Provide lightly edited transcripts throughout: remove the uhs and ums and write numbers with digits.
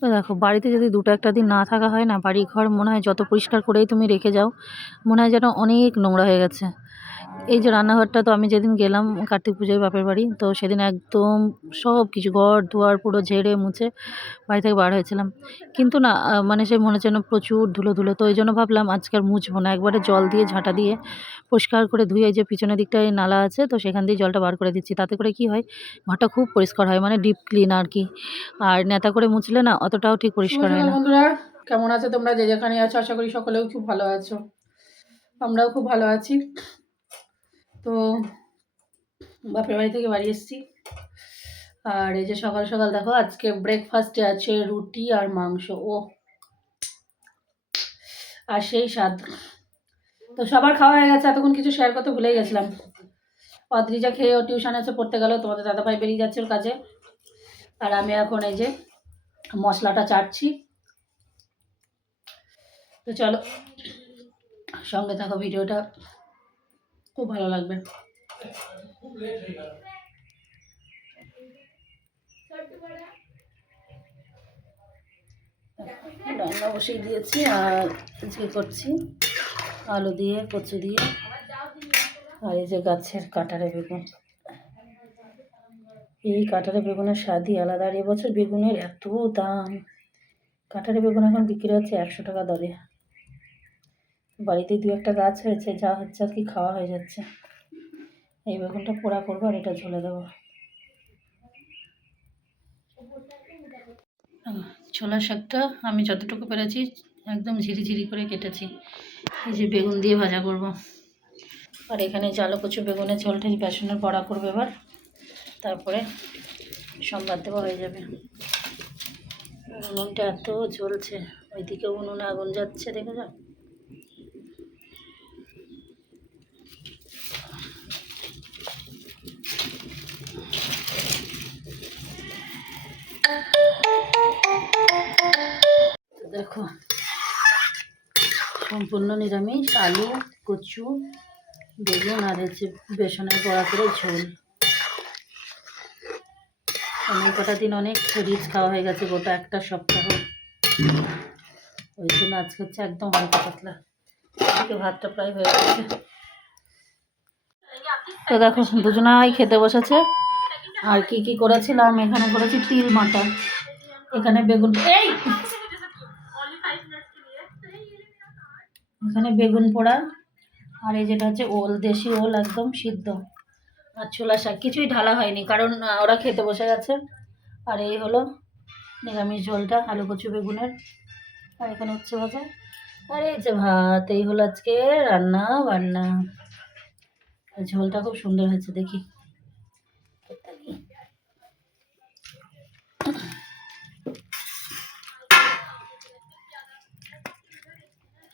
তো দেখো বাড়িতে যদি দুটো একটা দিন না থাকা হয় না, বাড়ি ঘর মনে হয় যত পরিষ্কার করেই তুমি রেখে যাও মনে হয় যেন অনেক নোংরা হয়ে গেছে। এই যে রান্নাঘরটা, তো আমি যেদিন গেলাম কার্তিক পুজোয় বাপের বাড়ি, তো সেদিন একদম সব কিছু ঘর দুয়ার পুরো ঝেড়ে মুছে বাড়ি থেকে বার হয়েছিলাম। কিন্তু না মানে সে মনে হচ্ছে যেন প্রচুর ধুলো ধুলো, তো ওই জন্য ভাবলাম আজকে আর মুছবো না, একবারে জল দিয়ে ঝাঁটা দিয়ে পরিষ্কার করে ধুয়ে, এই যে পিছনের দিকটায় নালা আছে তো সেখান দিয়ে জলটা বার করে দিচ্ছি। তাতে করে কি হয়, ঘরটা খুব পরিষ্কার হয়, মানে ডিপ ক্লিন আর কি। আর নেতা করে মুছলে না অতটাও ঠিক পরিষ্কার হয় না। বন্ধুরা কেমন আছো তোমরা, যে যেখানে আছো আশা করি সকলেও খুব ভালো আছো। আমরাও খুব ভালো আছি। তো বাপের বাড়ি থেকে বাড়ি এসেছি, আর এই যে সকাল সকাল দেখো আজকে ব্রেকফাস্টে আছে রুটি আর মাংস, ও আর সেই স্বাদ। তো সবার খাওয়া হয়ে গেছে, এতক্ষণ কিছু শেয়ার করতে ভুলেই গেছিলাম। অদ্রিজা খেয়ে ও টিউশন আছে পড়তে গেল, তোমাদের দাদাভাই বেরিয়ে যাচ্ছে ওর কাজে, আর আমি এখন এই যে মশলাটা চাটছি। তো চলো সঙ্গে থাকো, ভিডিওটা খুব ভালো লাগবে। রান্না বসিয়ে দিয়েছি, আর আজকে করছি আলু দিয়ে কচু দিয়ে, আর এই যে গাছের কাঁঠালে বেগুন। এই কাঁঠালে বেগুনের স্বাদই আলাদা, আর এবছর বেগুনের এত দাম। কাঁঠালে বেগুন এখন বিক্রি হচ্ছে 100 টাকা দরে। বাড়িতে 2-1টা গাছ হয়েছে, যা হচ্ছে আর কি খাওয়া হয়ে যাচ্ছে। এই বেগুনটা পোড়া করবো আর এটা ঝোলে দেবো। ছোলা শাকটা আমি যতটুকু পেরেছি একদম ঝিরিঝিরি করে কেটেছি, এই যে বেগুন দিয়ে ভাজা করব। আর এখানে জালো কচু বেগুনের ঝোলটা বেসনের বড়া করবে এবার, তারপরে সম্বাদ দেওয়া হয়ে যাবে। উনুনটা এত জ্বলছে, ওইদিকে উনুনে আগুন যাচ্ছে, দেখে যাও। দেখো সম্পূর্ণ নিরামিষ, আলু কচু বেগুন আর হচ্ছে বেসনের বড়া করে ঝোল। অনেক কটা দিন অনেক রিচ খাওয়া হয়ে গেছে, গোটা একটা সপ্তাহ, ওই জন্য আজকে হচ্ছে একদম হালকা পাতলা। এদিকে ভাতটা প্রায় হয়ে গেছে। তো দেখো দুজনাই খেতে বসেছে। আর কি কি করেছিলাম, এখানে করেছি তিল মাটা, এখানে বেগুন, এখানে বেগুন পোড়া, আর এই যেটা হচ্ছে ওল, দেশি ওল একদম সিদ্ধ, আর ছোলা শাক। কিছুই ঢালা হয়নি কারণ ওরা খেতে বসে গেছে। আর এই হলো নিরামিষ ঝোলটা আলু কচু বেগুনের, আর এখানে হচ্ছে ভাজা, আর এই যে ভাত। এই হলো আজকে রান্না বান্না। ঝোলটা খুব সুন্দর হয়েছে, দেখি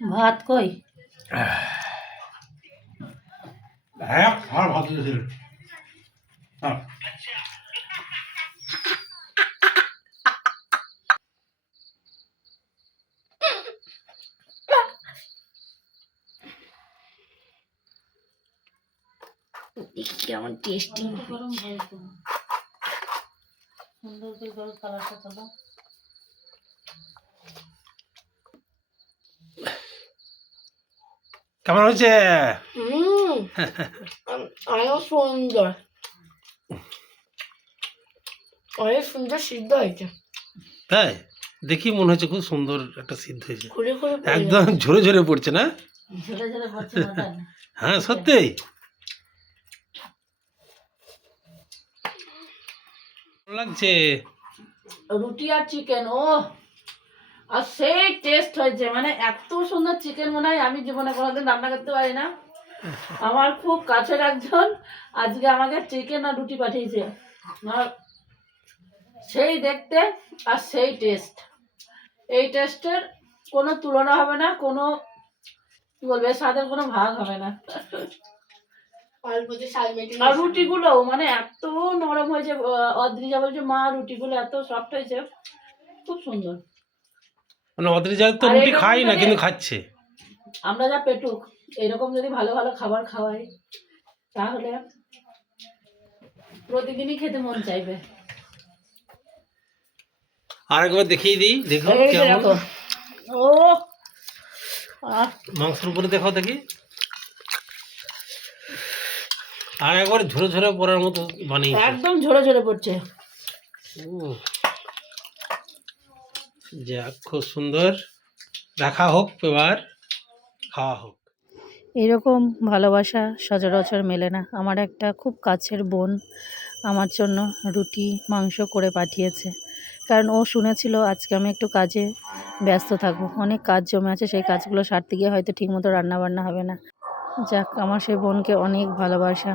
ভাত কই। হ্যাঁ আর ভাত দিয়েছিল। হ্যাঁ কেমন টেস্টি সুন্দর করে কালারটা তোলো। কেমন হয়েছে? অনেক সুন্দর, অনেক সুন্দর সিদ্ধ হয়েছে। তাই দেখি মনে হচ্ছে খুব সুন্দর একটা সিদ্ধ হয়েছে, খুলে খুলে একদম ঝরে ঝরে পড়ছে না? ঝরে ঝরে পড়ছে মজা। হ্যাঁ সত্যি ভালো লাগছে। রুটি আর চিকেন, ও আর সেই টেস্ট হয়েছে, মানে এত সুন্দর চিকেন মনে হয় আমি জীবনে কোনোদিন রান্না করতে পারি না। আমার খুব কাছের একজন আজকে আমাকে চিকেন আর রুটি পাঠিয়েছে, আর সেই দেখতে আর সেই টেস্ট, এই টেস্টের কোনো তুলনা হবে না, কোনো কি বলবে স্বাদের কোনো ভাগ হবে না। আর রুটিগুলো মানে এত নরম হয়েছে, অদ্রিজা বলছে মা রুটিগুলো এত সফট হয়েছে, খুব সুন্দর। মানে অদ্রিজা তো রুটি খাই না কিন্তু খাচ্ছে। আমরা যা পেটুক, এরকম যদি ভালো ভালো খাবার খাওয়াই তাহলে প্রতিদিনই খেতে মন চাইবে। আর একবার দেখিয়ে দিই, দেখো এই যে কেমন। দেখো, ও আহ, মাংসের উপরে দেখো দেখি, আর একবার ঝরে ঝরে পড়ার মতো বানিয়েছে। একদম ঝরে ঝরে পড়ছে। ও যাক, খুব সুন্দর। রাখা হোক, এবার খাওয়া হোক। এরকম ভালোবাসা সচরাচর মেলে না। আমার একটা খুব কাছের বোন আমার জন্য রুটি মাংস করে পাঠিয়েছে, কারণ ও শুনেছিল আজকে আমি একটু কাজে ব্যস্ত থাকবো, অনেক কাজ জমে আছে, সেই কাজগুলো সারতে গিয়ে হয়তো ঠিকমতো রান্নাবান্না হবে না। যাক, আমার সেই বোনকে অনেক ভালোবাসা।